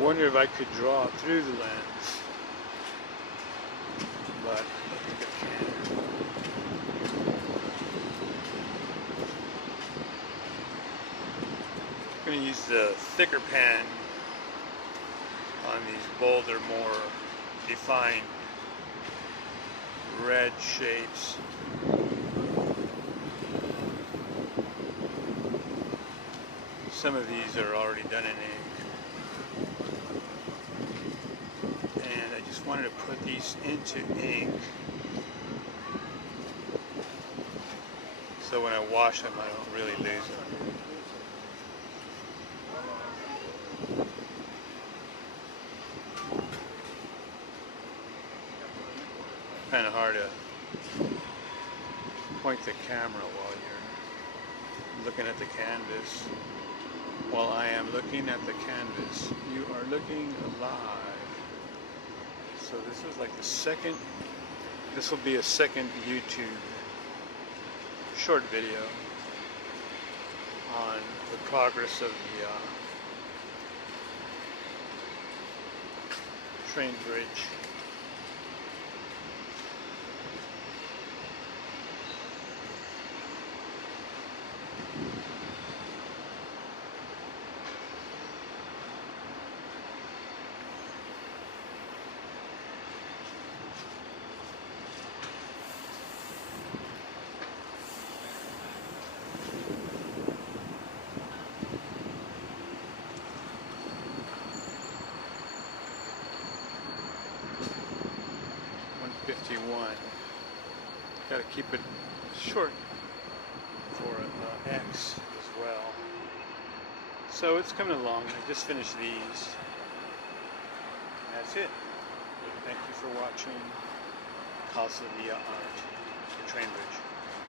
Wonder if I could draw through the lens, but I think I can. I'm going to use the thicker pen on these bolder, more defined red shapes. Some of these are already done in ink, and I just wanted to put these into ink so when I wash them I don't really lose them. Kind of hard to point the camera while you're looking at the canvas. While I am looking at the canvas, you are looking alive. So this is like the second, this will be a second YouTube short video on the progress of the train bridge. Got to keep it short for X as well. So it's coming along. I just finished these. And that's it. Thank you for watching Casa Via Art, the train bridge.